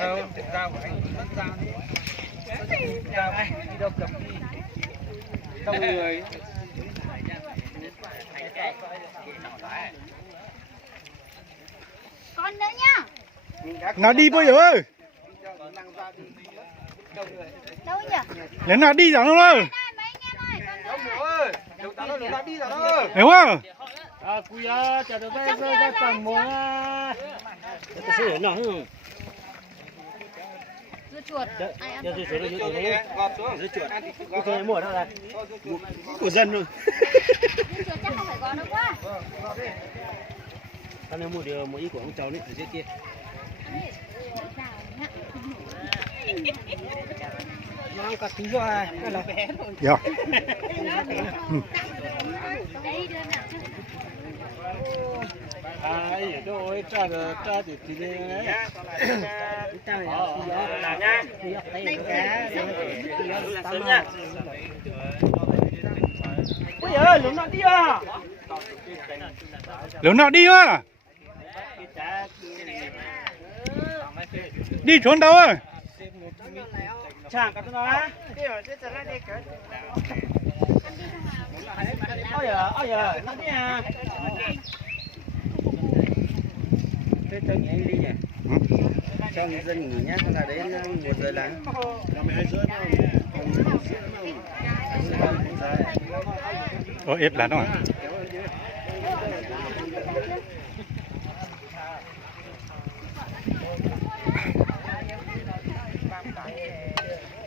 Không, dao của anh vẫn dao đi. Dao anh đi đâu cầm đi. Đông người. Con nữa nha. Nào đi bây giờ. Đâu nhỉ? Lên nào đi rồi đâu. Đây, mấy anh em ơi, con nữa. Đừng tao nó đi rồi. Hiểu không? À, cùi à, chả được cái tầm muốn à. Cái sự nào không? Dưa chuột. Ai ăn? Giờ dưa chuột đấy. Gọt xuống. Dưa chuột. Cái này mua ở đâu đây? Của dân thôi. Dưa chuột chắc không phải gọt đâu quá. Tao nếu mua được một ít của ông cháu đấy, ở kia. Nó cả tí rồi, cái là bé rồi. Dạ. Đây đưa nào chứ. À, ấy rồi, cha thì đấy. Cha này là nha. Đây cá. Sớm nha. Ôi giời, lúc nào đi à? Lúc nào đi à? Đi trốn đâu à? Chẳng có nó á. Ôi giời, nó đi à. Thế cho anh đi nhỉ? Cho người dân nghỉ nhé, là đến 1 giờ láng. Ép là nó.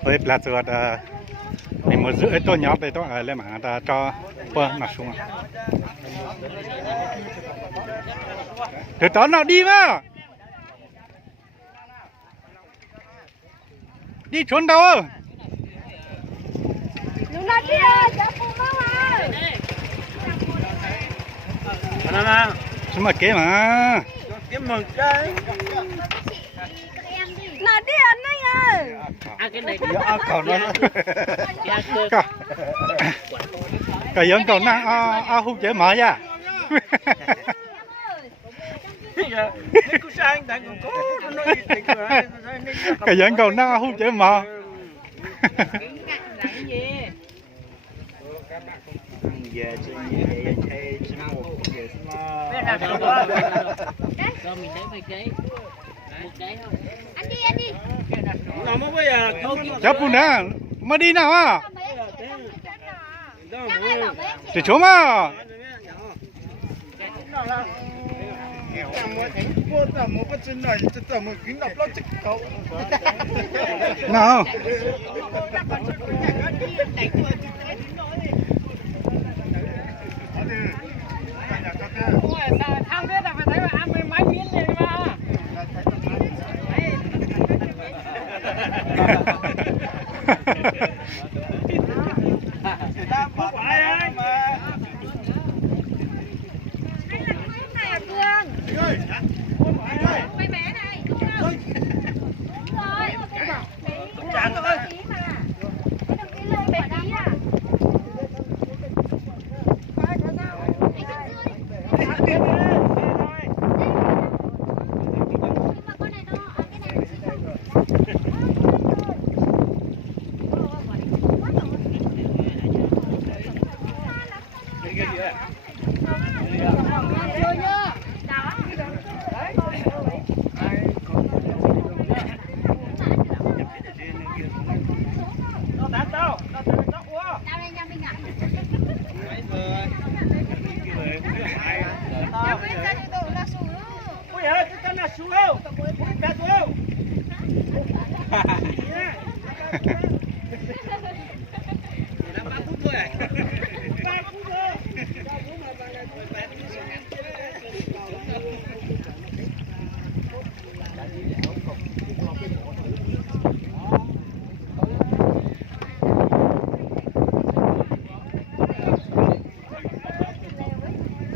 Ép là rồi thì 1h30 tôi nhót đây tôi lên mà ta cho bơ mà xuống. Từ tao nào đi mà. Đi trốn đâu à? Lúc nào đi à? Chả phụ mau à. Nào. Chúng mà kế mà. Kiếm một cái. Nào đi ăn anh ơi. À cái này Còn nó. Cái giống còn năng hút chế mở ra. Cái giống còn năng hút chế mở. Về chứ về chơi chứ một về mà. Cho mình thấy cái một cái thôi. Ăn đi. Nào mới bây giờ không. Chấp phụ nè, mà đi nào à? Chắc ai bảo với anh chị. Để chỗ mà. Nào. Tham thế là phải thấy là ăn mấy máy miếng này mà. Ta bỏ phải ai mà. Này Cương. Quay bé này. Đúng rồi. Chẳng ơi. Đừng đi lên bé tí à.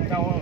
Đâu